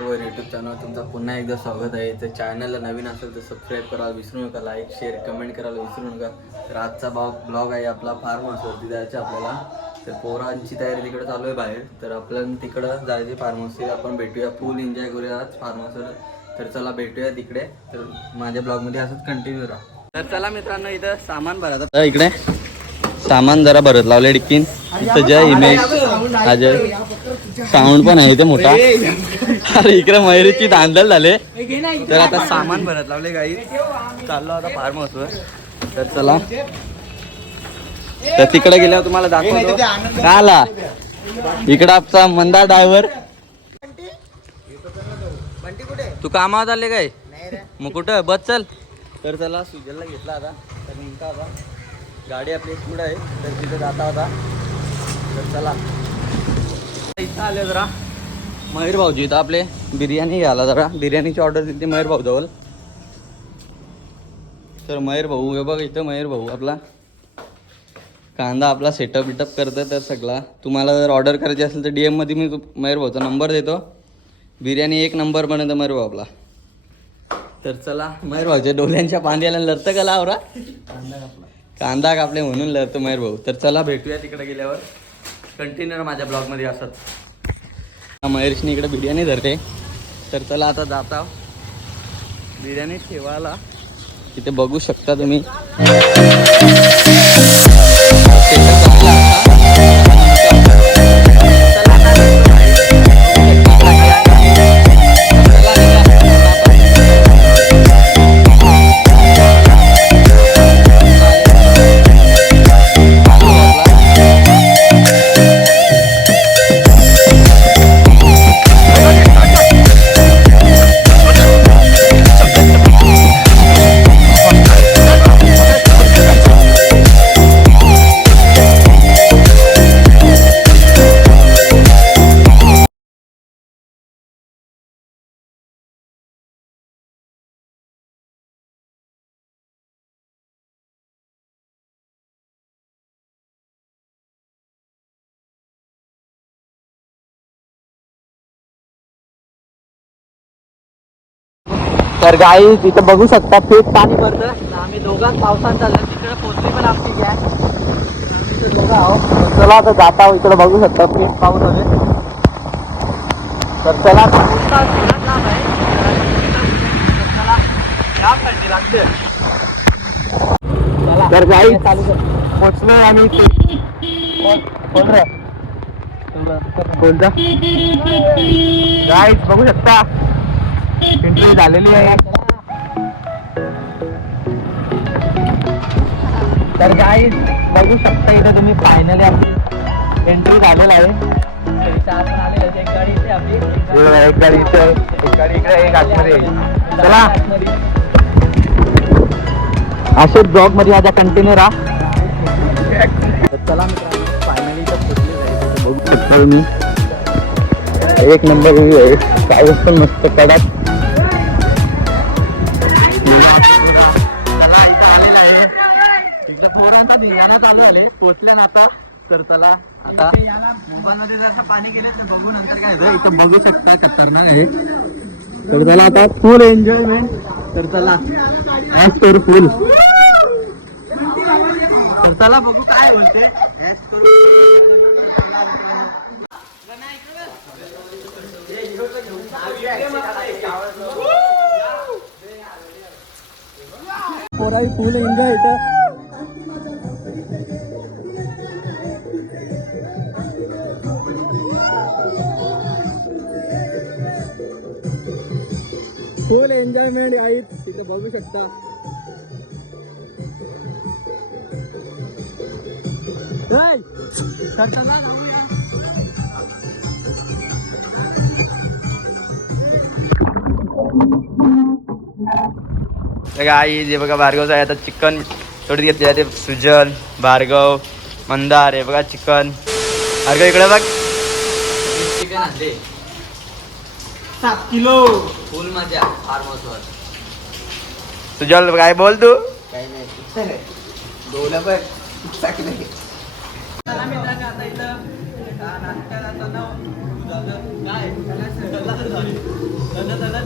वर YouTube channel तुमचं पुन्हा एकदा स्वागत आहे. तर चॅनलला नवीन असेल तर सबस्क्राईब करायला विसरू नका, लाईक शेअर कमेंट करायला विसरू नका. तर आजचा ब्लॉग आहे आपला फार्म हाऊसवरती जायचं आपल्याला. तर पोरांची तयारी तिकडे चालू आहे बाहेर, तर आपल्याला तिकडं जायचे फार्म हाऊसला. आपण भेटूया, फुल एन्जॉय करूया आज फार्म हाऊसवर. तर चला भेटूया तिकडे. तर माझ्या ब्लॉगमध्ये असंच कंटिन्यू राहा. तर चला मित्रांनो, इथं सामान भरायचं इकडे. सामान जरा भरत लावले डिक्कीन. इथं जय इमेज अजय साऊंड पण आहे इथे मोठा. अरे इकडे मयुरीची धांदल झाले. तर आता सामान भरत लावले गाई. चाललो आता फार्म हाऊसवर. तर चला, तर तिकडे गेल्यावर तुम्हाला दाखवतो का आला. इकडे आपला मंदार ड्रायव्हर. तू कामावर आले काय मग कुठं बस चल. तर चला सुजलला घेतला आता. तर नेमका आता गाडी आपली पुढे आहे, तर तिथे जाता होता. तर चला इथं आले जरा मयूर भाऊजी. इथं आपले बिर्याणी घ्यायला जरा बिर्याणीची ऑर्डर दिली मयूर भाऊ जवळ. तर मयूर भाऊ हे बघ, इथं मयूर भाऊ आपला कांदा आपला सेटअप बिटअप करतं. तर सगळा तुम्हाला जर ऑर्डर करायची असेल तर DM मध्ये मी मयूर भाऊचा नंबर देतो. बिर्याणी एक नंबर बनवतो मयूर भाऊ आपला. तर चला, मयूर भाऊच्या डोल्यांच्या बांध्याला लढतं का लावरा. कांदा कापले म्हणून लढतो मयूर भाऊ. तर चला भेटूया तिकडे गेल्यावर. कंटिन्यू माझ्या ब्लॉगमध्ये असत. महेशनी इकडे बिर्याणी धरते. तर चला आता जाता बिर्याणी ठेवायला. तिथे बघू शकता तुम्ही. तर गाई तिथं बघू शकता पेट पाणी भरतं. आम्ही दोघांच पावसात चाललो. तिकडे पोचली पण आमची गॅस. आम्ही दोघं आहोत. चला आता जात आहोत. इकडे बघू शकता पेट पाऊस वगैरे. तर चला लागते. तर गाई पोचलो आम्ही. बोलता गाई बघू शकता एंट्री झालेली आहे. तर गाईज बघू शकता इथे तुम्ही फायनली आपली एंट्री झालेला आहे. एक गाडी इथे आपली, एक गाडी इथे, एक गाडी इकडे, एक आतमध्ये. चला असेच ब्लॉग मध्ये माझ्या कंटिन्यू राहा. चला मित्रांनो, फायनली तर पोचले जाईल. बघू शकता तुम्ही एक नंबर आहे. काय पण मस्त कडक. पोरांचा धिंगाणा चालू झाले. पोचले ना आता. तर चला आता मोबाईल मध्ये जसं पाणी गेलं तर बघू नंतर काय इथं बघू शकता खतरनाक आहे. तर चला आता फुल एन्जॉयमेंट. तर चला ॲज कर फुल. तर चला बघू काय बोलते. पोराई फुल एन्जॉय इथं. फुल एन्जॉयमेंट आहेत तिथं बघू शकता. गाई जे बघा भार्गवचं आहे आता चिकन थोडी घेतली आहे. ते सुजल भार्गव मंदार आहे बघा चिकन. भार्गव इकडे बघ चिकन आणले 7 किलो फुल मजा फार्म हाऊसवर. सुजल काय बोल तू. काही नाही बोला बघ.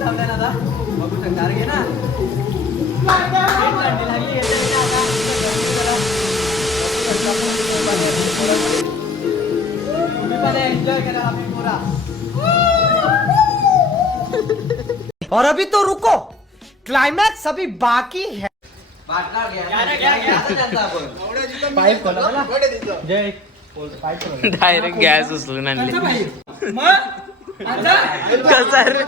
लावलाय ना आता बघू शकता घे ना एन्जॉय करा आम्ही पुरा और अभी तो रुको क्लाइमैक्स अभी बाकी है पाईप खोला जय डायरेक्ट गॅस उचलून आणली कसा रे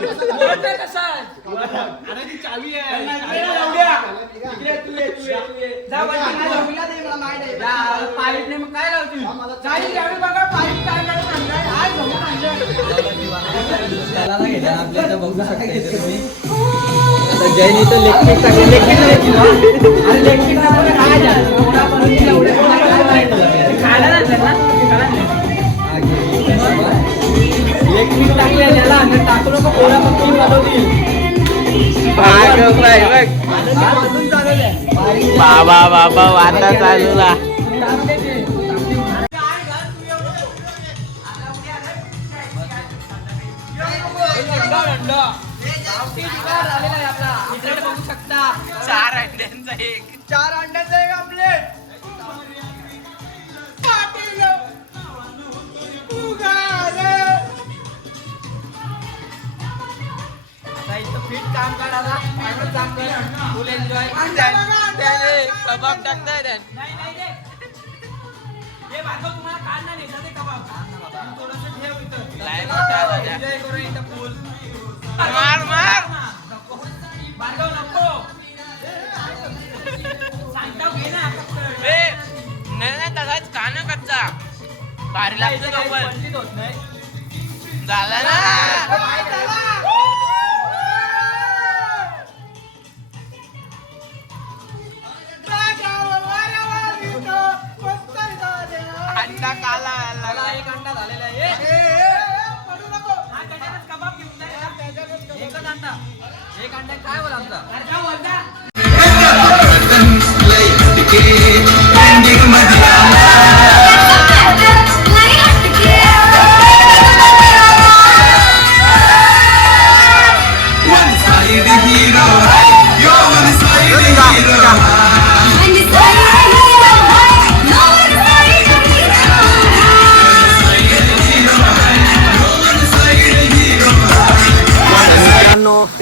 आपल्याला बघू शकता इथे तुम्ही आता जयनी तर इलेक्ट्रिक टाकले त्याला टाकू नको पोरा मग बनवतील बाबा बाबा वाटा चालूला बघू शकता 4 अंड्यांचा एक 4 अंड्याचा एक आमलेट फिट काम काढायला फुल एन्जॉय कबाब टाकताय तुम्हाला काढणार नाही ते कबाब थोडंसं ठेव इथं एन्जॉय करू इथं फुल मार मार भार्गव नको सांगता घे ना नाही तसाच खाणं कच्चा भारी लागतो लवकर पंडित होत नाही झाला ना अंडा काला मला एक अंडा झालेला आहे कबाब घेऊन जाय एकच अंडा एक अंडा काय बोला आमचा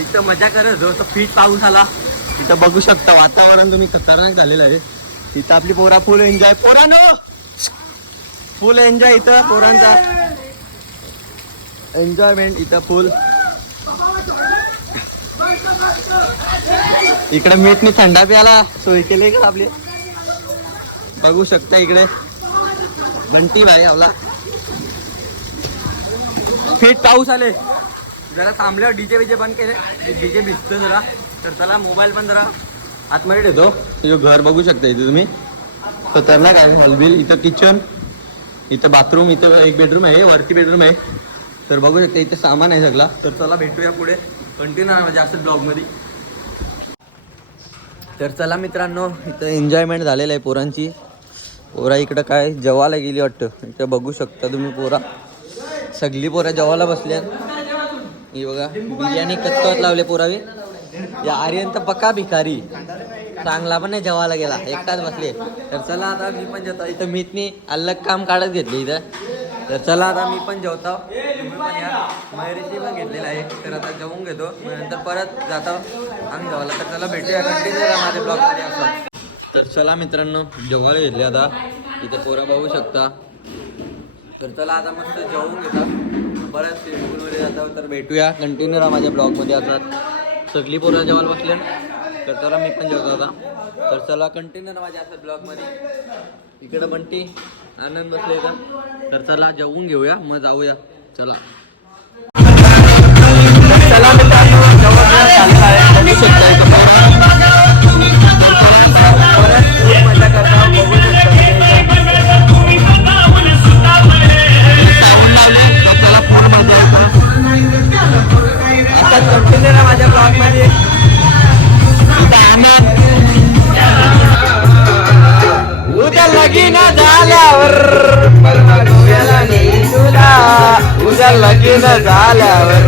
इथं मजा करत होतो फिट पाऊस आला इथं बघू शकता वातावरण तुम्ही खतरनाक झालेलं आहे इथं आपली पोरा फुल एन्जॉय पोरानो फुल एन्जॉय इथं पोरांचा एन्जॉयमेंट इथं फुल इकडे मीठनी थंडा प्याला सोय केली का आपली बघू शकता इकडे बंटी भाई आपला फिट पाऊस आले जरा थांबल्यावर डीजे विजे बंद केले डीजे भिजतो जरा तर त्याला मोबाईल पण जरा आतमध्ये ठेवतो हे घर बघू शकता इथे तुम्ही खतरनाक आहे हलबिल इथं किचन इथं बाथरूम इथं एक बेडरूम आहे वरती बेडरूम आहे तर बघू शकता इथे सामान आहे सगळा तर चला भेटूया पुढे कंटिन्यू जास्त ब्लॉगमध्ये तर चला मित्रांनो इथं एन्जॉयमेंट झालेलं आहे पोरांची पोरा इकडं काय जेवायला गेली वाटतं इथं बघू शकता तुम्ही पोरा सगळी पोरा जेवायला बसल्यात ही बघा बिर्याणी कचकवत लावले पोरावी या आर्यन तर पक्का भिकारी चांगला पण नाही जेवायला गेला एकटाच बसले तर चला आता मी पण जेवतो इथं मीतनी अलग काम काढत घेतले इथं तर चला आता मी पण जेवतो तुम्ही पण या मयुरीची पण घेतलेला आहे तर आता जेवून घेतो नंतर परत जातो आम्ही जेवायला तर चला भेटूया कंटिन्यू माझ्या ब्लॉगमध्ये असं तर चला मित्रांनो जेवायला घेतले आता इथं पोरा बघू शकता तर चला आता मस्त जेवून घेता परत स्विमिंगपूलमध्ये जातो तर भेटूया कंटिन्यू राहा माझ्या ब्लॉगमध्ये असतात सगळी पोरं जेवायला बसले तर चला मी पण जेवतो आता तर चला कंटिन्यू राहा माझ्या असतात ब्लॉगमध्ये इकडं बंटी आनंद बसले का तर चला जेवून घेऊया मग जाऊया चला चला मित्रांनो मजा करता बघू कंटिन्यू माझ्या ब्लॉग मध्ये उद्या लगीन झाल्यावर परवा गोव्याला नेईन तुला उद्या लगीन झाल्यावर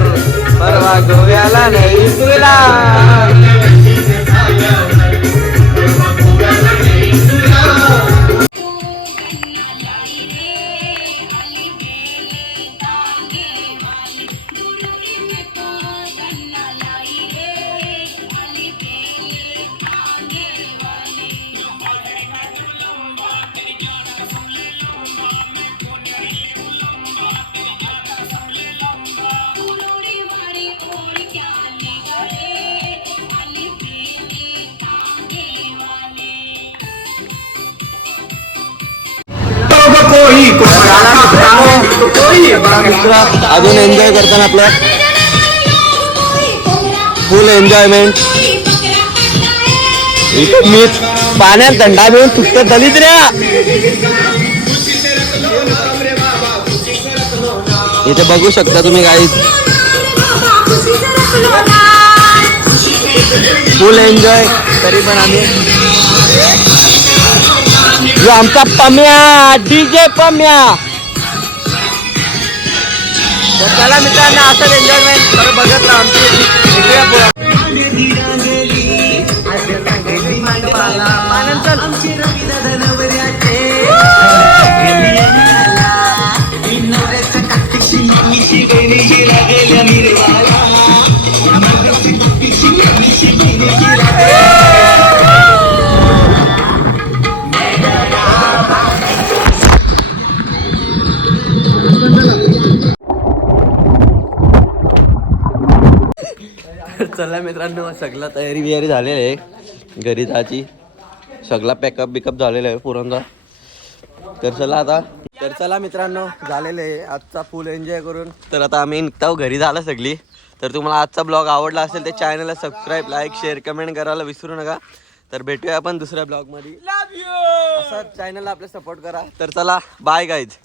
परवा गोव्याला नाही तुला अजून एन्जॉय करताना आपलं फुल एन्जॉयमेंट इथे मी पाण्यात थंडा मिळून फक्त दलित रे इथे बघू शकता तुम्ही काही फुल एन्जॉय तरी पण आम्ही जो आमचा पम्या डीजे पम्या तर चला मित्रांनो असं एन्जॉयमेंट खरं बघत राहा चला मित्रांनो सगळा तयारी बियारी झालेली आहे घरी जायची सगळा पॅकअप बिकअप झालेला आहे पुरणचा तर चला मित्रांनो झालेलं आहे आजचा फुल एन्जॉय करून तर आता आम्ही निघतो घरी झालं सगळी तर तुम्हाला आजचा ब्लॉग आवडला असेल तर चॅनलला सबस्क्राईब लाईक शेअर कमेंट करायला विसरू नका तर भेटूया आपण दुसऱ्या ब्लॉगमध्ये असं चॅनलला आपलं सपोर्ट करा तर चला बाय गाईज.